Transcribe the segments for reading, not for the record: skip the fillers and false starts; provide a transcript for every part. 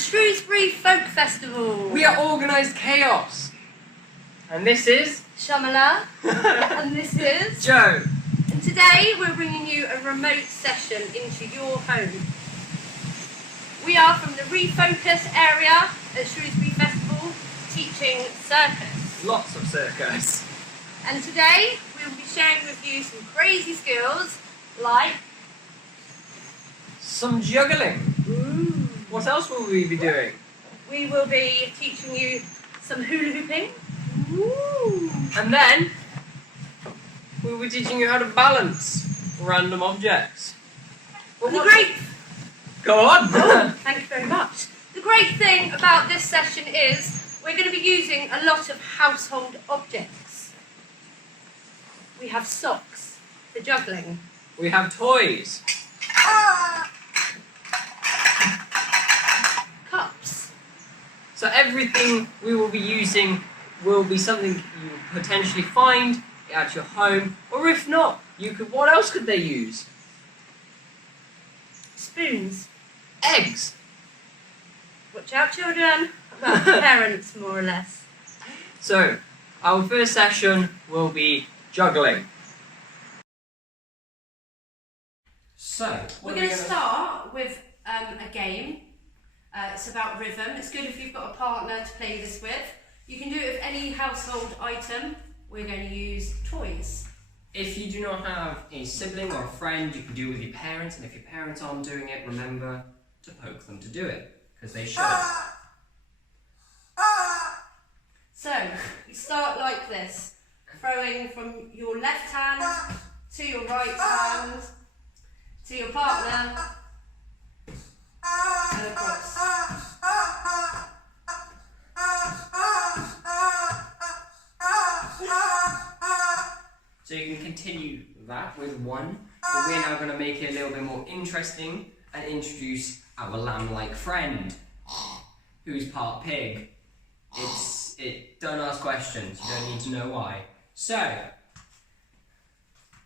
Shrewsbury Folk Festival. We are Organised Kaos. And this is... Shamala. And this is... Joe. And today we're bringing you a remote session into your home. We are from the Refolkus area at Shrewsbury Festival, teaching circus. Lots of circus. And today we will be sharing with you some crazy skills like... some juggling. Ooh. What else will we be doing? We will be teaching you some hula hooping. Ooh. And then we will be teaching you how to balance random objects. Well, the great... Go on! Thank you very much. The great thing about this session is we're going to be using a lot of household objects. We have socks for juggling. We have toys. Cups. So everything we will be using will be something you potentially find at your home, or if not, you could. What else could they use? Spoons. Eggs. Watch out, children. Well, parents, more or less. So our first session will be juggling. So We're going to start with a game. It's about rhythm. It's good if you've got a partner to play this with. You can do it with any household item. We're going to use toys. If you do not have a sibling or a friend, you can do it with your parents, and if your parents aren't doing it, remember to poke them to do it, because they should. So, you start like this, throwing from your left hand to your right hand, to your partner, and across. So you can continue that with one, but we're now going to make it a little bit more interesting and introduce our lamb-like friend, who's part pig. Don't ask questions, you don't need to know why. So,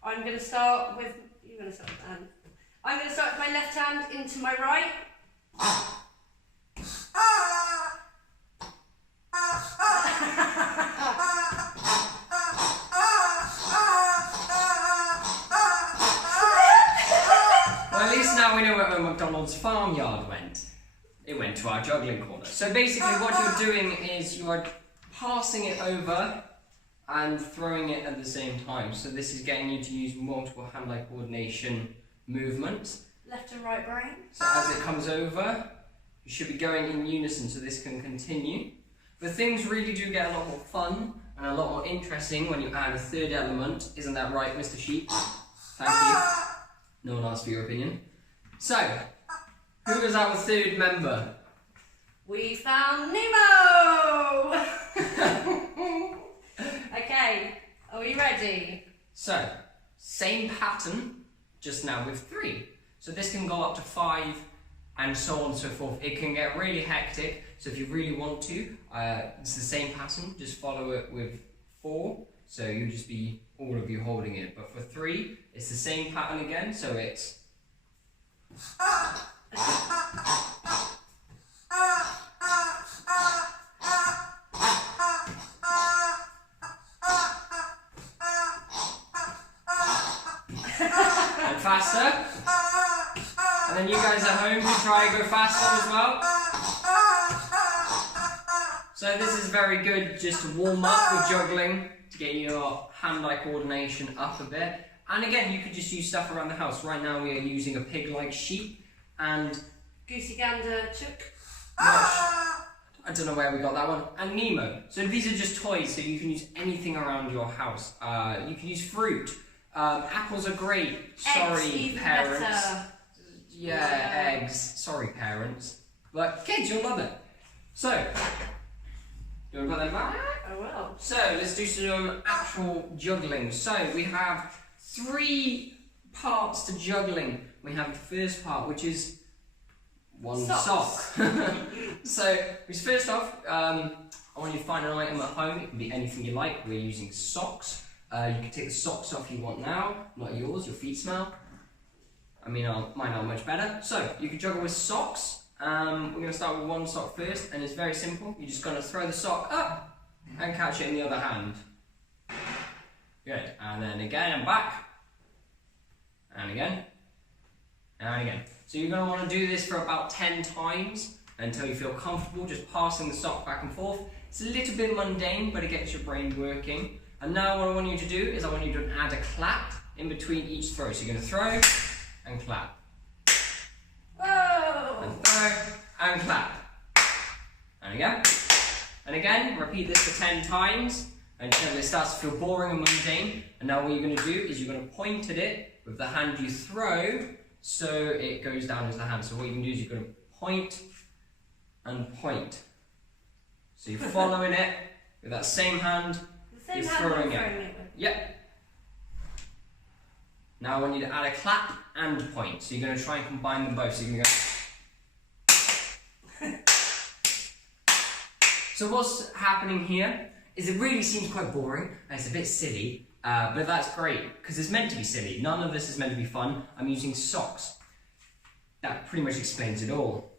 I'm going to start with, you're going to start with that hand. I'm going to start with my left hand into my right. well, at least now we know where McDonald's farmyard went. It went to our juggling corner. So basically what you're doing is you are passing it over and throwing it at the same time. So this is getting you to use multiple hand-eye coordination movements. Left and right brain. So as it comes over, you should be going in unison so this can continue. But things really do get a lot more fun and a lot more interesting when you add a third element. Isn't that right, Mr. Sheep? Thank you. No one asked for your opinion. So, who is our third member? We found Nemo! Okay, are we ready? So, same pattern, just now with 3. So this can go up to 5 and so on and so forth. It can get really hectic, so if you really want to, it's the same pattern, just follow it with 4. So you'll just be, all of you holding it. But for 3, it's the same pattern again, so it's... and faster. And then you guys at home can try and go faster as well. So this is very good just to warm up with juggling, to get your hand-eye coordination up a bit. And again, you could just use stuff around the house. Right now we are using a pig-like sheep and... Goosey Gander Chook. I don't know where we got that one. And Nemo. So these are just toys, so you can use anything around your house. You can use fruit. Apples are great. Sorry, Eggs, parents. better. Yeah, eggs. Sorry, parents. But kids, you'll love it. So, you want to put them back? I will. So, let's do some actual juggling. So, we have 3 parts to juggling. We have the first part, which is one sock. So, first off, I want you to find an item at home. It can be anything you like. We're using socks. You can take the socks off you want now, not yours, your feet smell. I mean, mine are much better. So, you can juggle with socks, We're going to start with one sock first, and it's very simple. You're just going to throw the sock up and catch it in the other hand. Good. And then again and back. And again. And again. So you're going to want to do this for about 10 times until you feel comfortable just passing the sock back and forth. It's a little bit mundane, but it gets your brain working. And now what I want you to do is I want you to add a clap in between each throw. So you're going to throw and clap. Whoa! And throw and clap. And again. And again, repeat this for 10 times until it starts to feel boring and mundane. And now what you're going to do is you're going to point at it with the hand you throw so it goes down as the hand. So what you can do is you're going to point and point. So you're following it with that same hand. The same you're hand throwing I'm it. throwing it with. Yep. Now I want you to add a clap and point. So you're going to try and combine them both. So you're going to go. So what's happening here is it really seems quite boring and it's a bit silly, but that's great because it's meant to be silly. None of this is meant to be fun. I'm using socks. That pretty much explains it all.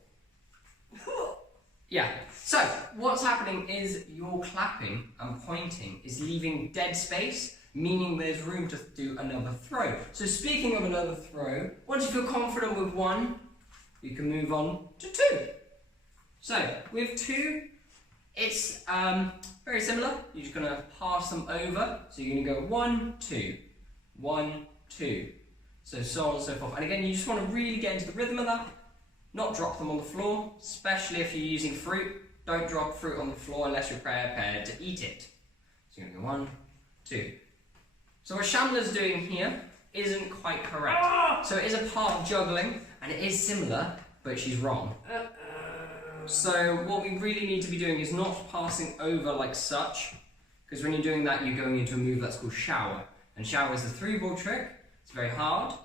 Yeah, so what's happening is your clapping and pointing is leaving dead space, meaning there's room to do another throw. So speaking of another throw, once you feel confident with one, you can move on to two. So with two, it's very similar. You're just going to pass them over. So you're going to go 1, 2, 1, 2. So on and so forth. And again, you just want to really get into the rhythm of that. Not drop them on the floor, especially if you're using fruit. Don't drop fruit on the floor unless you're prepared to eat it. So you're going to go 1, 2. So what Chandler's doing here isn't quite correct. So it is a part of juggling, and it is similar, but she's wrong. So what we really need to be doing is not passing over like such, because when you're doing that, you're going into a move that's called shower. And shower is a 3-ball trick. It's very hard.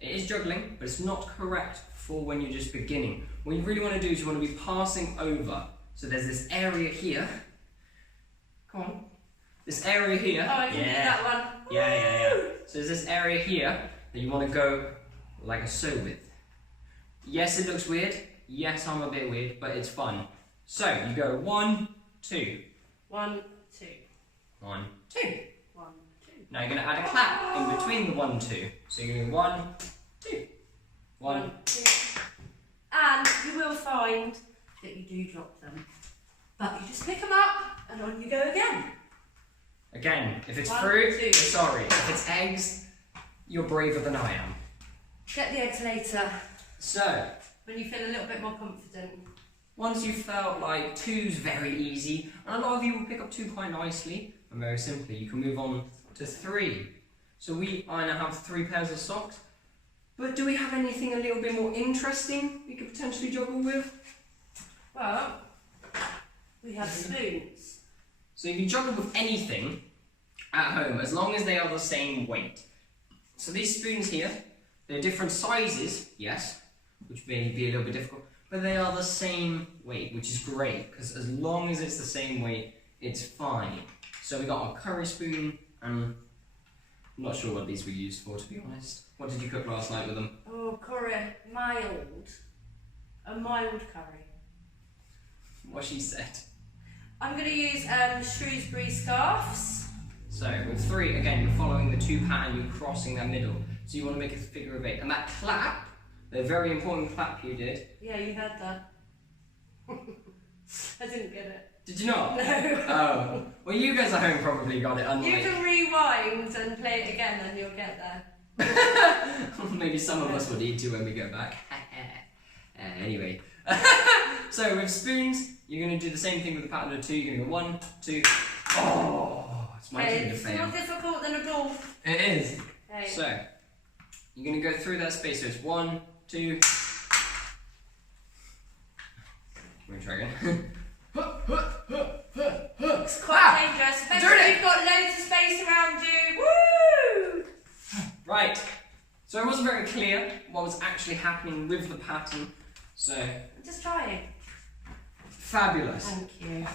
It is juggling, but it's not correct for when you're just beginning. What you really want to do is you want to be passing over. So there's this area here. Come on. This area here. Oh, I can do that one. Yeah. So there's this area here that you want to go like a so with. Yes, it looks weird. Yes, I'm a bit weird, but it's fun. So you go 1, 2. 1, 2. 1, 2. 1, 2. Now you're going to add a clap in between the 1, 2. So you're going to go 1, 2. 1, 2. And you will find that you do drop them. But you just pick them up and on you go again. Again, if it's 1, fruit, 2. you're sorry. If it's eggs, you're braver than I am. Get the eggs later. So, when you feel a little bit more confident. Once you felt like 2's very easy, and a lot of you will pick up 2 quite nicely, and very simply, you can move on to 3. So I now have 3 pairs of socks. But do we have anything a little bit more interesting we could potentially juggle with? Well, we have spoons. So you can juggle with anything at home as long as they are the same weight. So these spoons here, they're different sizes, yes, which may be a little bit difficult, but they are the same weight, which is great because as long as it's the same weight, it's fine. So we got our curry spoon, and I'm not sure what these were used for, to be honest. What did you cook last night with them? Oh, curry, mild. A mild curry. What she said. I'm going to use Shrewsbury scarves. So with 3, again, you're following the 2 pattern, you're crossing that middle. So you want to make a figure of 8. And that clap, the very important clap you did. Yeah, you had that. I didn't get it. Did you not? No. Oh. Well, you guys at home probably got it, unlike... You can rewind and play it again and you'll get there. Maybe some of us will need to when we go back. Anyway. So with spoons, you're going to do the same thing with the pattern of 2. You're going to go 1, 2... Oh! It's my turn to It's fail. more difficult than a golf. It is. Okay. So, you're going to go through that space. So it's 1, 2... Let me try again. It's quite dangerous, especially if you've got loads of space around you. Woo! Right. So it wasn't very clear what was actually happening with the pattern. So, I'm just trying. fabulous. Thank you.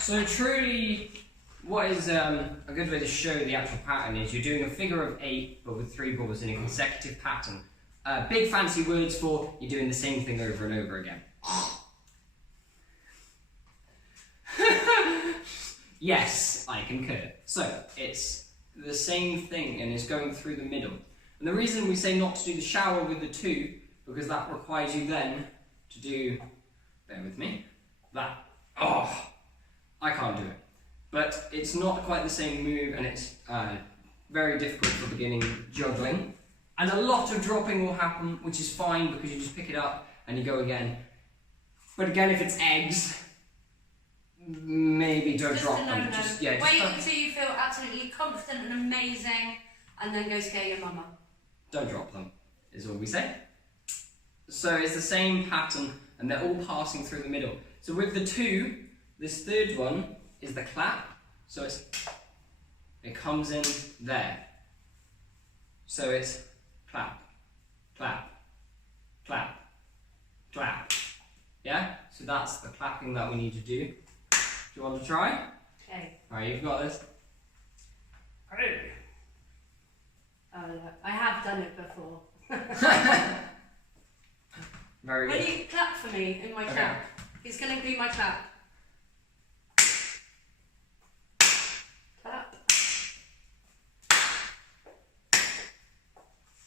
So truly, what is a good way to show the actual pattern is you're doing a figure of 8, but with 3 balls in a consecutive pattern. Big fancy words for you're doing the same thing over and over again. Yes, I concur. So, it's the same thing and it's going through the middle. And the reason we say not to do the shower with the 2, because that requires you then to do, bear with me, that. Oh, I can't do it. But it's not quite the same move and it's very difficult for beginning juggling. And a lot of dropping will happen, which is fine because you just pick it up and you go again. But again, if it's eggs, maybe don't just drop a them. no-no. Wait until you feel absolutely confident and amazing, and then go scare your mama. Don't drop them, is all we say. So it's the same pattern, and they're all passing through the middle. So with the 2, this third one is the clap. So it comes in there. So it's clap, clap, clap, clap. Yeah? So that's the clapping that we need to do. Do you want to try? Okay. Alright, you've got this. Oh, look, I have done it before. Very good. Will you clap for me in my clap? He's going to do my clap. Clap.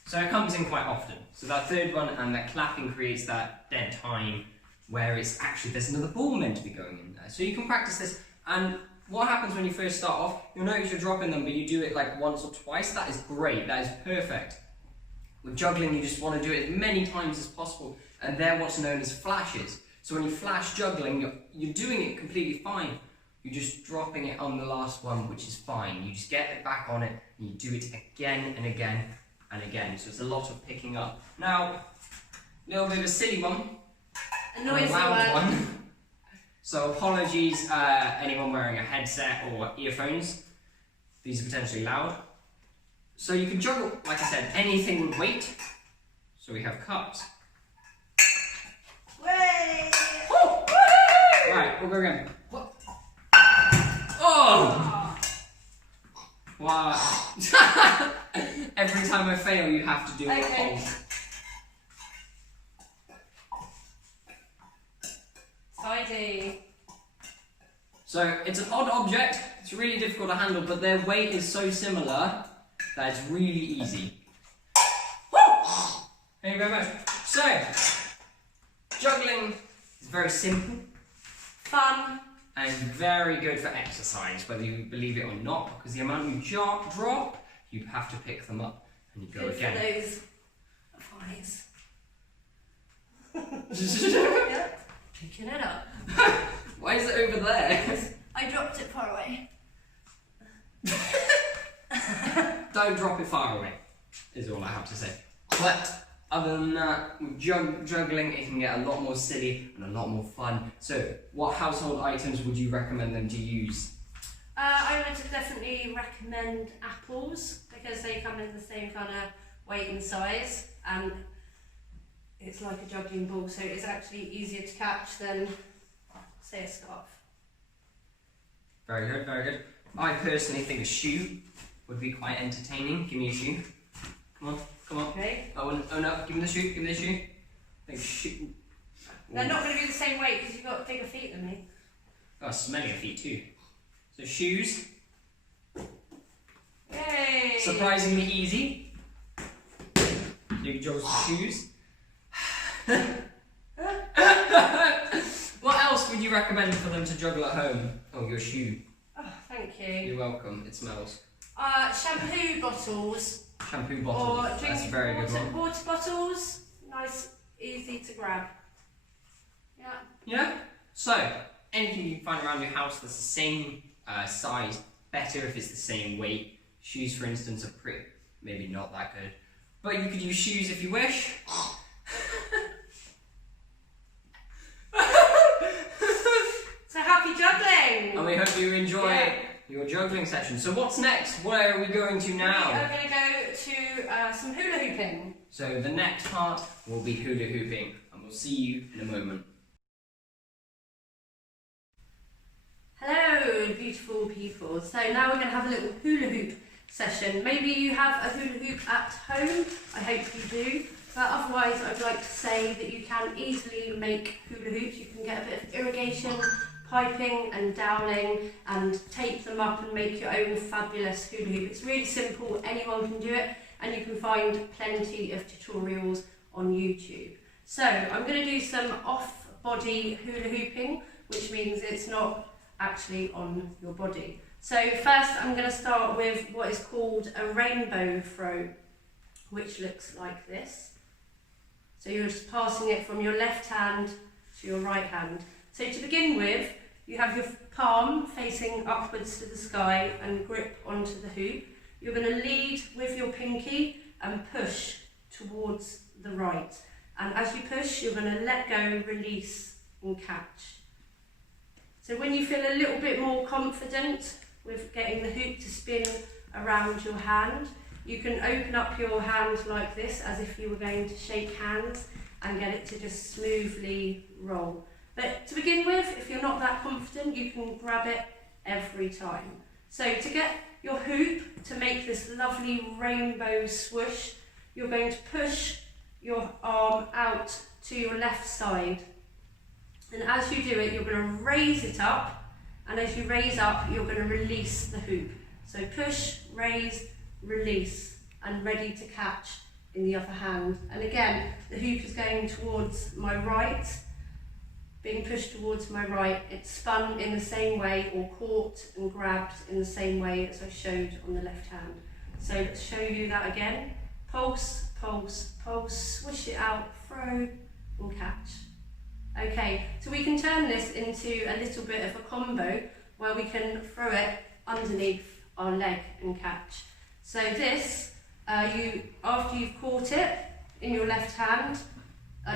So it comes in quite often. So that third one and that clapping creates that dead time where it's actually, there's another ball meant to be going in there. So you can practice this, and what happens when you first start off, you'll notice you're dropping them, but you do it like once or twice. That is great, that is perfect. With juggling, you just want to do it as many times as possible, and they're what's known as flashes. So when you flash juggling, you're doing it completely fine. You're just dropping it on the last one, which is fine. You just get it back on it, and you do it again and again and again. So it's a lot of picking up. Now, a little bit of a silly one. A noisy loud one. So apologies, anyone wearing a headset or earphones. These are potentially loud. So you can juggle, like I said, anything with weight. So we have cups. Way! Oh! Right, we'll go again. Oh! Wow. Every time I fail, you have to do a hold. Tidy. So it's an odd object, it's really difficult to handle, but their weight is so similar that it's really easy. Thank you very much. So, juggling is very simple, fun, and very good for exercise, whether you believe it or not, because the amount you drop, you have to pick them up and you go good again. For those thighs. Yep. Picking it up. Why is it over there? I dropped it far away. Don't drop it far away, is all I have to say. But other than that, with juggling, it can get a lot more silly and a lot more fun. So, what household items would you recommend them to use? I would definitely recommend apples, because they come in the same kind of weight and size, and it's like a juggling ball, so it's actually easier to catch than, say, a scarf. Very good, very good. I personally think a shoe would be quite entertaining. Give me a shoe. Come on, come on. Okay. Oh no, give me the shoe, give me the shoe. Think shoe. They're not going to be the same weight because you've got bigger feet than me. Oh, smellier feet too. So shoes. Yay! Surprisingly easy. So you can juggle some shoes. What else would you recommend for them to juggle at home? Oh, your shoe. Oh, thank you. You're welcome. It smells. Shampoo bottles. Shampoo bottles. Or That's a drinking very good one. water bottles. Nice, easy to grab. Yeah. Yeah. So anything you can find around your house that's the same size, better if it's the same weight. Shoes, for instance, are maybe not that good, but you could use shoes if you wish. So happy juggling! And we hope you enjoy your juggling session. So what's next? Where are we going to now? We are going to go to some hula hooping. So the next part will be hula hooping, and we'll see you in a moment. Hello, beautiful people. So now we're going to have a little hula hoop session. Maybe you have a hula hoop at home. I hope you do. But otherwise, I'd like to say that you can easily make hula hoops. You can get a bit of irrigation, piping and doweling and tape them up and make your own fabulous hula hoop. It's really simple, anyone can do it, and you can find plenty of tutorials on YouTube. So I'm going to do some off-body hula hooping, which means it's not actually on your body. So first I'm going to start with what is called a rainbow throw, which looks like this. So you're just passing it from your left hand to your right hand. So to begin with, you have your palm facing upwards to the sky and grip onto the hoop. You're going to lead with your pinky and push towards the right. And as you push, you're going to let go, release and catch. So when you feel a little bit more confident with getting the hoop to spin around your hand, you can open up your hand like this, as if you were going to shake hands, and get it to just smoothly roll. But to begin with, if you're not that confident, you can grab it every time. So to get your hoop to make this lovely rainbow swoosh, you're going to push your arm out to your left side. And as you do it, you're going to raise it up, and as you raise up, you're going to release the hoop. So push, raise, release, and ready to catch in the other hand. And again, the hoop is going towards my right, being pushed towards my right. It's spun in the same way, or caught and grabbed in the same way as I showed on the left hand. So let's show you that again. Pulse, pulse, pulse, swish it out, throw and catch. Okay, so we can turn this into a little bit of a combo where we can throw it underneath our leg and catch. So this, after you've caught it in your left hand,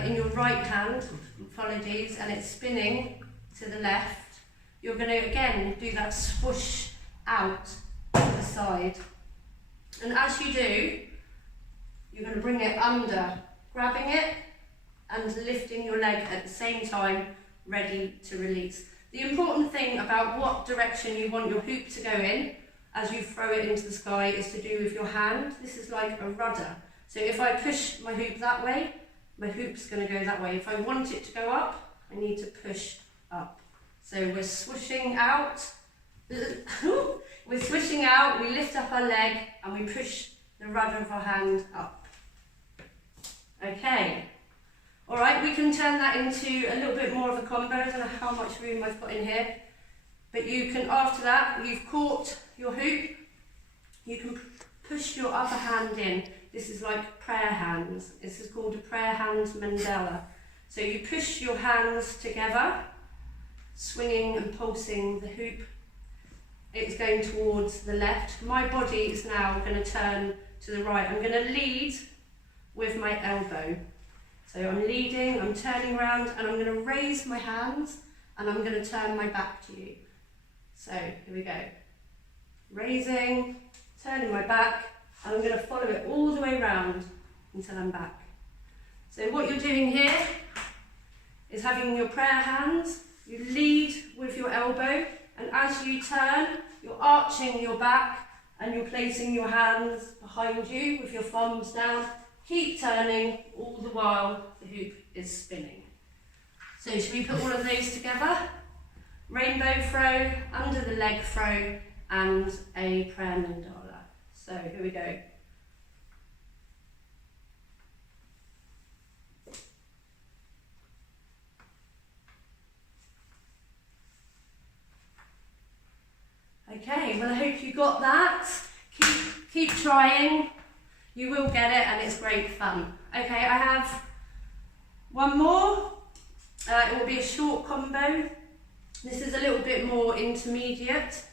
in your right hand, apologies, and it's spinning to the left, you're going to again do that swoosh out to the side. And as you do, you're going to bring it under, grabbing it and lifting your leg at the same time, ready to release. The important thing about what direction you want your hoop to go in as you throw it into the sky is to do with your hand. This is like a rudder. So if I push my hoop that way, my hoop's going to go that way. If I want it to go up, I need to push up. So we're swooshing out. We're swishing out, we lift up our leg and we push the rudder of our hand up. Okay. Alright, we can turn that into a little bit more of a combo. I don't know how much room I've got in here. But you can, after that, you've caught your hoop, you can push your other hand in. This is like prayer hands. This is called a prayer hands mandala. So you push your hands together, swinging and pulsing the hoop. It's going towards the left. My body is now going to turn to the right. I'm going to lead with my elbow. So I'm leading, I'm turning around, and I'm going to raise my hands, and I'm going to turn my back to you. So here we go. Raising, turning my back, and I'm going to follow it all the way around until I'm back. So what you're doing here is having your prayer hands, you lead with your elbow, and as you turn, you're arching your back and you're placing your hands behind you with your thumbs down. Keep turning all the while the hoop is spinning. So should we put all of those together? Rainbow throw, under the leg throw, and a prayer mandala. So here we go. Okay, well I hope you got that. Keep trying. You will get it and it's great fun. Okay, I have one more. It will be a short combo. This is a little bit more intermediate.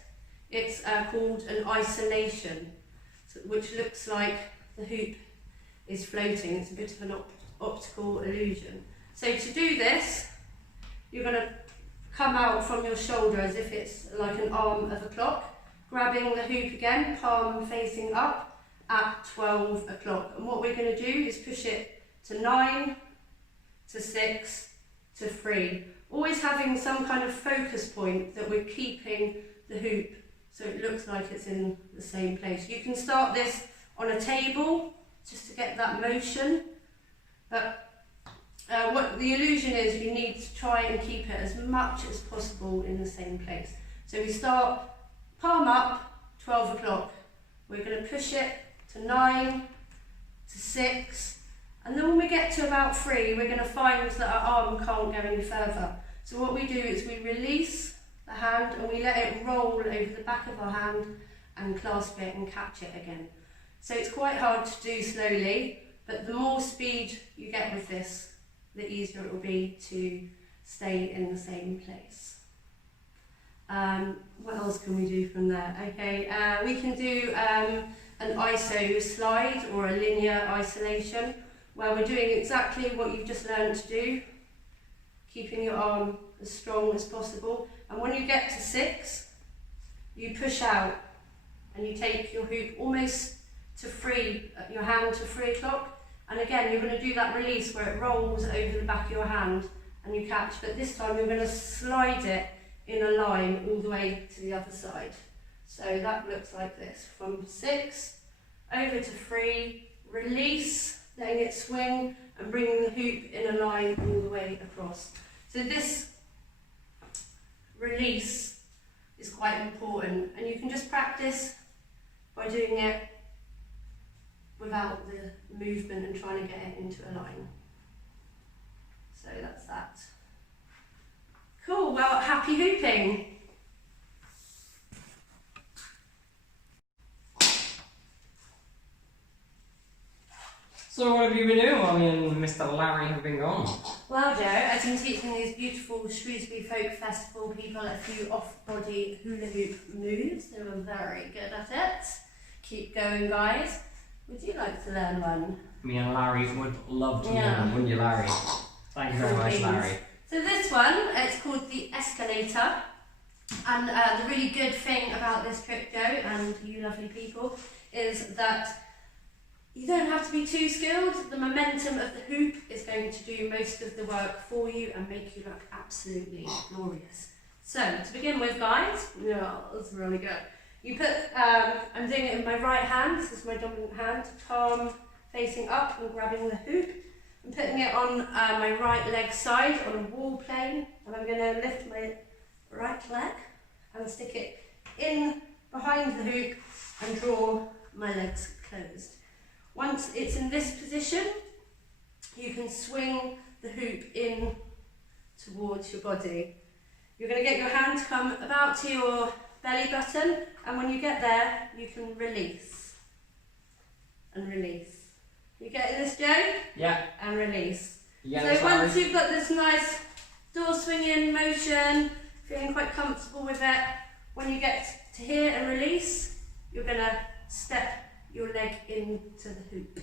It's called an isolation, which looks like the hoop is floating. It's a bit of an optical illusion. So to do this, you're going to come out from your shoulder as if it's like an arm of a clock, grabbing the hoop again, palm facing up at 12 o'clock. And what we're going to do is push it to 9, to 6, to 3. Always having some kind of focus point that we're keeping the hoop so it looks like it's in the same place. You can start this on a table just to get that motion, But what the illusion is, you need to try and keep it as much as possible in the same place. So we start palm up, 12 o'clock. We're going to push it to 9, to 6, and then when we get to about 3, we're going to find that our arm can't go any further. So what we do is we release the hand and we let it roll over the back of our hand and clasp it and catch it again. So it's quite hard to do slowly, but the more speed you get with this, the easier it will be to stay in the same place. What else can we do from there? Okay, we can do an iso slide or a linear isolation, where we're doing exactly what you've just learned to do, keeping your arm as strong as possible. And when you get to 6, you push out and you take your hoop almost to 3, your hand to 3 o'clock. And again, you're going to do that release where it rolls over the back of your hand and you catch. But this time you're going to slide it in a line all the way to the other side. So that looks like this. From 6 over to 3, release, letting it swing and bringing the hoop in a line all the way across. So this release is quite important, and you can just practice by doing it without the movement and trying to get it into a line. So that's that. Cool, well, happy hooping. So what have you been doing while me and Mr. Larry have been gone? Well, Joe, I've been teaching these beautiful Shrewsbury Folk Festival people a few off-body hula hoop moves. They were very good at it. Keep going, guys. Would you like to learn one? Me and Larry would love to learn, wouldn't you, Larry? Thank you very much, Larry. So this one, it's called the escalator. And the really good thing about this trick, Joe, and you lovely people, is that you don't have to be too skilled. The momentum of the hoop is going to do most of the work for you and make you look absolutely glorious. So, to begin with, guys, that's really good. You put, I'm doing it in my right hand, this is my dominant hand, palm facing up and grabbing the hoop. I'm putting it on my right leg side on a wall plane, and I'm going to lift my right leg and stick it in behind the hoop and draw my legs closed. Once it's in this position, you can swing the hoop in towards your body. You're going to get your hand to come about to your belly button, and when you get there, you can release and release. You getting this, Joe? Yeah. And release. Yeah, so once you've got this nice door swinging motion, feeling quite comfortable with it, when you get to here and release, you're going to step your leg into the hoop.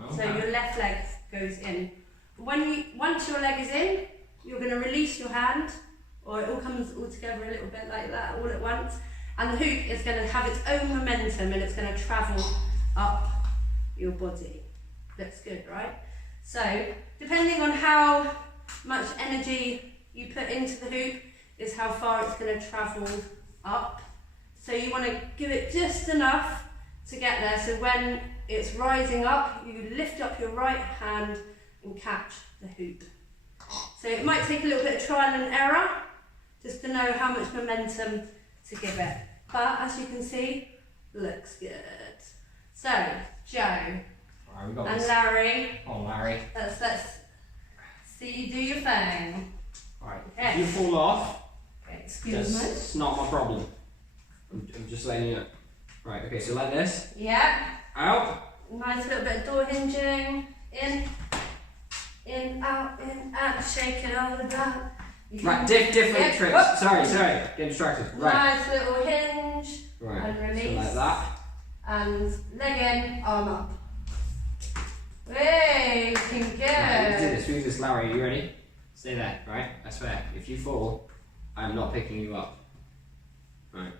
Okay. So your left leg goes in. Once your leg is in, you're going to release your hand, or it all comes all together a little bit like that all at once, and the hoop is going to have its own momentum and it's going to travel up your body. Looks good, right? So depending on how much energy you put into the hoop is how far it's going to travel up. So you want to give it just enough to get there, so when it's rising up, you lift up your right hand and catch the hoop. So it might take a little bit of trial and error just to know how much momentum to give it. But as you can see, looks good. So, Joe and Larry. Oh, Larry. Let's see you do your thing. Right. Okay. If you fall off, excuse me. It's not my problem. I'm just letting you know. Right, okay, so like this. Yeah. Out. Nice little bit of door hinging. In, out, shake it all about. Right, different tricks. Whoop. Sorry, get distracted. Right. Nice little hinge. Right. And release. So like that. And leg in, arm up. Hey, looking good. Right, let's do this, Larry. Are you ready? Stay there, right? I swear. If you fall, I'm not picking you up. Right.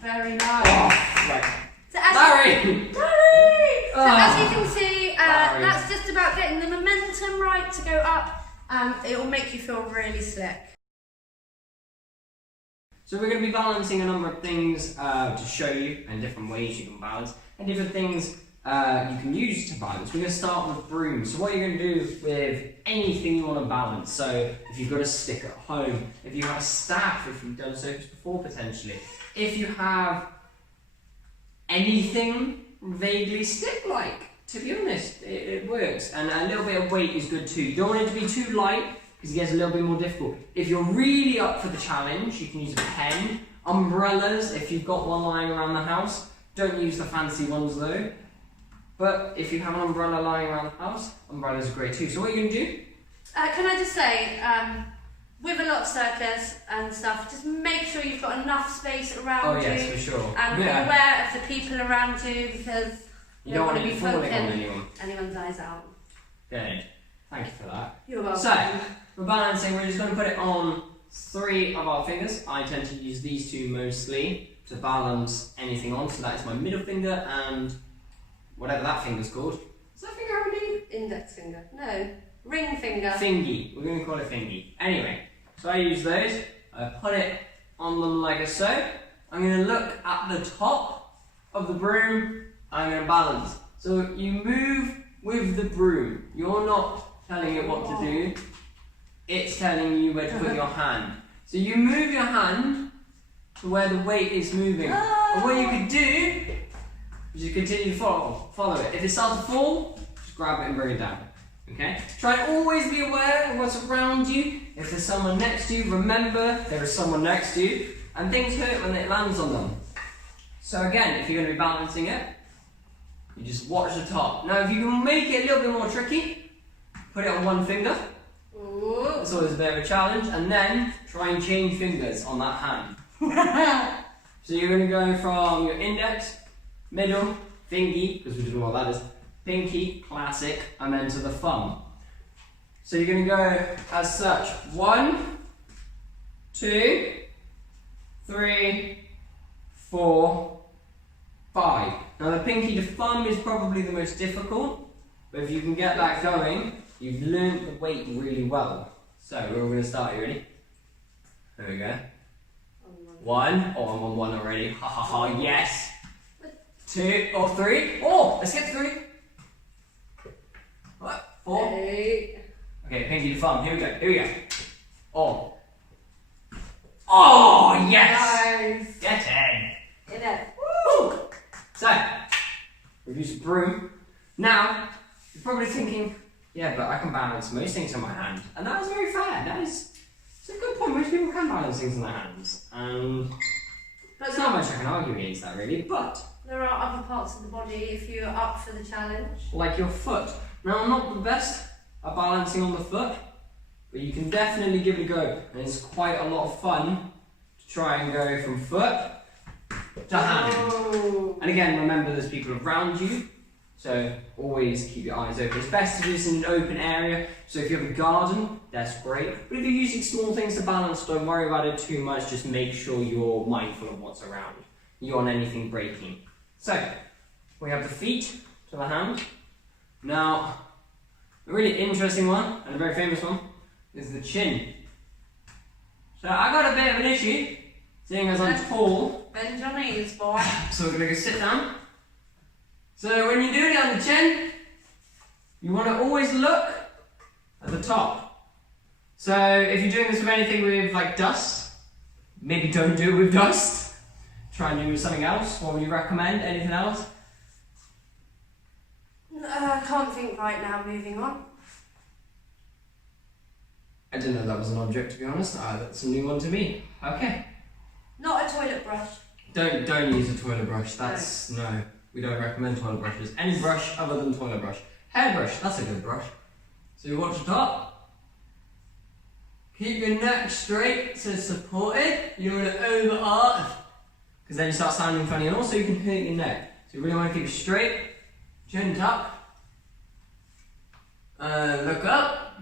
Very nice. Oh, right. So as Larry! So as you can see, that's just about getting the momentum right to go up, and it will make you feel really slick. So we're going to be balancing a number of things to show you, and different ways you can balance, and different things you can use to balance. We're going to start with brooms. So what you're going to do with anything you want to balance. So if you've got a stick at home, if you have a staff, if you've done circus before potentially, if you have anything vaguely stick-like, to be honest, it works. And a little bit of weight is good too. You don't want it to be too light because it gets a little bit more difficult. If you're really up for the challenge, you can use a pen. Umbrellas, if you've got one lying around the house. Don't use the fancy ones though. But if you have an umbrella lying around the house, umbrellas are great too. So what are you going to do? Can I just say, with a lot of circus and stuff, just make sure you've got enough space around you. Oh yes, for sure. And be aware of the people around you because you don't want to be falling on anyone's eyes out. Good. Thank you for that. You're welcome. So, for balancing, we're just going to put it on 3 of our fingers. I tend to use these 2 mostly to balance anything on. So that is my middle finger and whatever that finger's called. Is that finger have a name? Index finger. No. Ring finger. Fingy. We're going to call it fingy. Anyway, so I use those. I put it on them like so. I'm going to look at the top of the broom. I'm going to balance. So you move with the broom. You're not telling it what to do. It's telling you where to put your hand. So you move your hand to where the weight is moving. And what you could do is you continue to follow it. If it starts to fall, just grab it and bring it down. Okay? Try and always be aware of what's around you. If there's someone next to you, remember there is someone next to you. And things hurt when it lands on them. So again, if you're going to be balancing it, you just watch the top. Now if you can make it a little bit more tricky, put it on 1 finger. It's always a bit of a challenge. And then try and change fingers on that hand. So you're going to go from your index, middle, fingy, because we don't know what that is, pinky, classic, and then to the thumb. So you're going to go as such. 1, 2, 3, 4, 5. Now the pinky to thumb is probably the most difficult, but if you can get that going, you've learned the weight really well. So we're all going to start. You ready? There we go. 1. Oh, I'm on 1 already. Ha ha ha, yes. 2 or 3. Oh, let's get 3. What? 4. 8. Okay, pinky to thumb. Here we go. Here we go. Oh. Oh, yes. Nice. Get in. In it. Woo. So, we've used a broom. Now, you're probably thinking, yeah, but I can balance most things on my hand. And that is very fair. It's a good point. Most people can balance things on their hands. And there's not much I can argue against that, really. But there are other parts of the body if you're up for the challenge. Like your foot. Now, I'm not the best at balancing on the foot, but you can definitely give it a go. And it's quite a lot of fun to try and go from foot to hand. Oh. And again, remember there's people around you, so always keep your eyes open. It's best to do this in an open area, so if you have a garden, that's great. But if you're using small things to balance, don't worry about it too much, just make sure you're mindful of what's around. You don't want anything breaking. So, we have the feet to the hand. Now, a really interesting one, and a very famous one, is the chin. So I got a bit of an issue, seeing as I'm tall. Bend your knees, boy. So we're going to go sit down. So when you do it on the chin, you want to always look at the top. So if you're doing this with anything with like dust, maybe don't do it with dust. Try and do it with something else. What would you recommend? Anything else? I can't think right now, moving on. I didn't know that was an object, to be honest. That's a new one to me. Okay. Not a toilet brush. Don't use a toilet brush. No. We don't recommend toilet brushes. Any brush other than toilet brush. Hairbrush, that's a good brush. So you watch the top. Keep your neck straight so it's supported. You don't want to over arch, because then you start sounding funny, and also you can hurt your neck. So you really want to keep it straight, chin tuck, look up.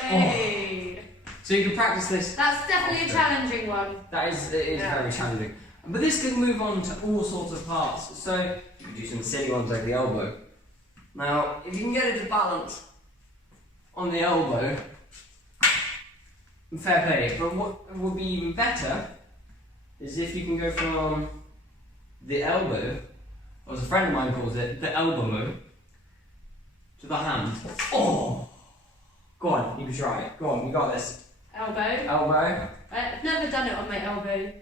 Hey. Oh. So you can practice this. That's definitely a challenging one. It is very challenging. But this can move on to all sorts of parts. So you can do some silly ones like the elbow. Now, if you can get it to balance on the elbow, fair play. But what would be even better is if you can go from the elbow or as a friend of mine calls it, the elbow move. To the hand. Oh! Go on, you can try it. Go on, you got this. Elbow. Elbow. I've never done it on my elbow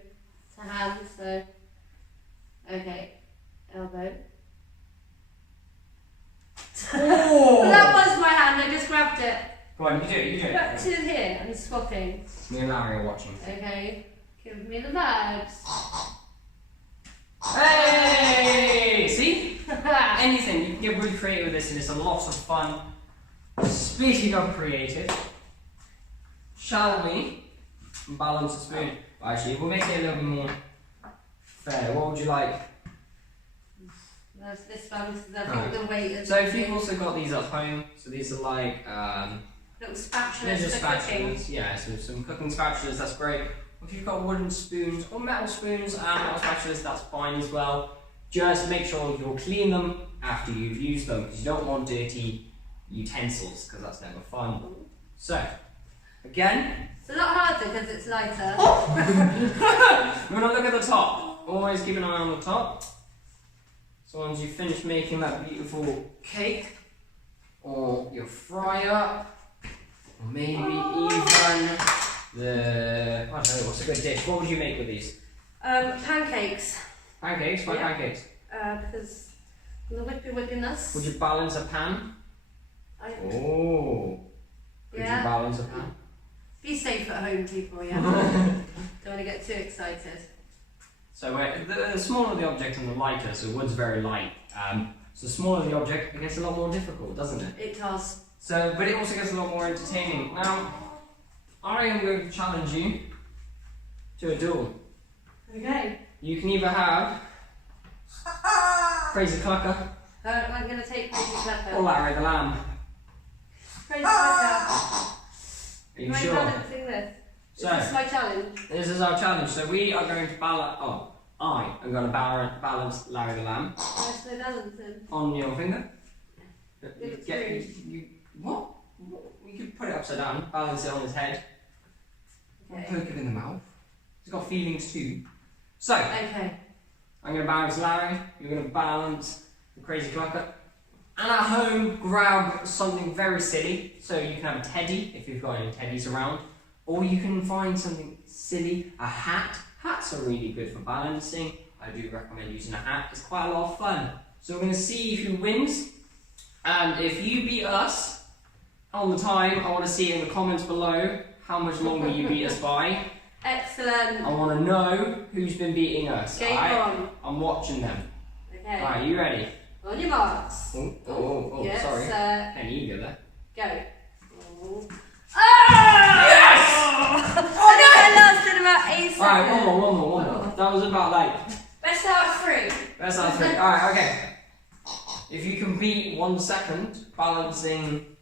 to hand, so. Okay. Elbow. Oh! Well, that was my hand, I just grabbed it. Go on, you do it. Back to here and swapping. Me and Larry are watching. Okay. Give me the vibes. Hey! See? Anything, you can get really creative with this and it's a lot of fun. Speaking of creative, shall we balance the spoon? Actually, we'll make it a little bit more fair. What would you like? There's this one, because I think the weight is. So if you've also got these at home, so these are like little spatulas they're just for cooking. spatulas, yeah, so some cooking spatulas, that's great. If you've got wooden spoons or metal spoons and metal spatulas, that's fine as well. Just make sure you'll clean them after you've used them, because you don't want dirty utensils, because that's never fun. So, again. It's a lot harder because it's lighter. We're going to look at the top. Always keep an eye on the top. So once you finish making that beautiful cake, or your fry up, or maybe even the, I don't know, what's a good dish? What would you make with these? Pancakes. Pancakes? Why pancakes? Because the whippiness. Would you balance a pan? Oh. Could you balance a pan? Be safe at home, people, yeah? Don't want to get too excited. So the smaller the object and the lighter, so wood's very light. So the smaller the object, it gets a lot more difficult, doesn't it? It does. So, but it also gets a lot more entertaining. Now, I am going to challenge you to a duel. Okay. You can either have Crazy Clucker I'm going to take Crazy Clucker. or Larry the Lamb. Crazy Clucker. Are you Am I sure? balancing this? So, Is this my challenge? this is our challenge. So we are going to balance. Oh, I am going to balance Larry the Lamb Where's my balancing? on your finger. It's What? We could put it upside down, balance it on his head. Okay. Poke it in the mouth. He's got feelings too. So, Okay. I'm going to balance Larry, you're going to balance the Crazy Clucker. And at home, grab something very silly. So you can have a teddy, if you've got any teddies around. Or you can find something silly, a hat. Hats are really good for balancing. I do recommend using a hat, it's quite a lot of fun. So we're going to see who wins. And if you beat us on the time, I want to see in the comments below how much longer you beat us by. Excellent. I want to know who's been beating us. Game on. I'm watching them. Okay. Alright, you ready? On your marks. Oh, yes, sorry. Penny eager there. Go. Oh! Yes! I think I lasted about 8 seconds. Alright, one more. That was about like... Best out of 3. Best out of 3. Alright, okay. If you can beat 1 second balancing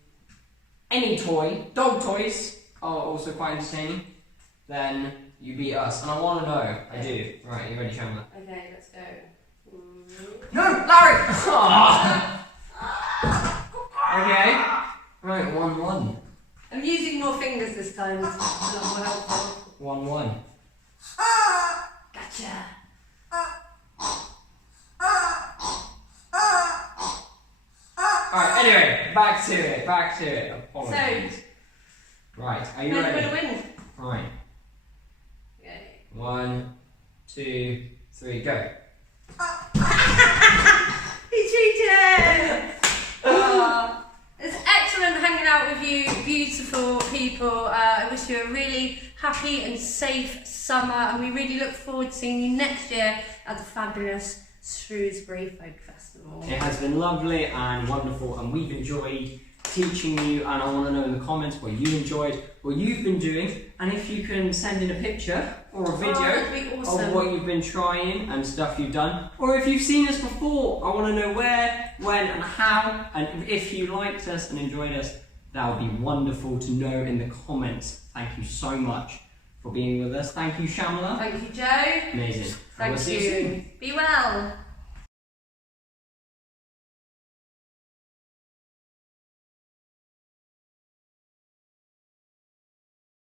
any toy, dog toys are also quite entertaining, then you beat us. And I want to know. I do. Right, you ready, Chandler? Okay, let's go. No, Larry! Okay. Right, 1-1. I'm using more fingers this time. It's a lot more helpful. 1-1. Gotcha. Alright, anyway, back to it. Apologies. Right, are you ready? Who's going to win? Right. Okay. 1, 2, 3, go. He cheated! Oh, it's excellent hanging out with you, beautiful people. I wish you a really happy and safe summer, and we really look forward to seeing you next year at the fabulous Shrewsbury Folk Festival. It has been lovely and wonderful, and we've enjoyed teaching you, and I want to know in the comments what you enjoyed, what you've been doing, and if you can send in a picture or a video that'd be awesome. of what you've been trying and stuff you've done, or if you've seen us before. I want to know where, when and how, and if you liked us and enjoyed us, that would be wonderful to know in the comments. Thank you so much for being with us. Thank you, Shamla. Thank you, Joe. Amazing. Thank We'll see you soon. you. Be well.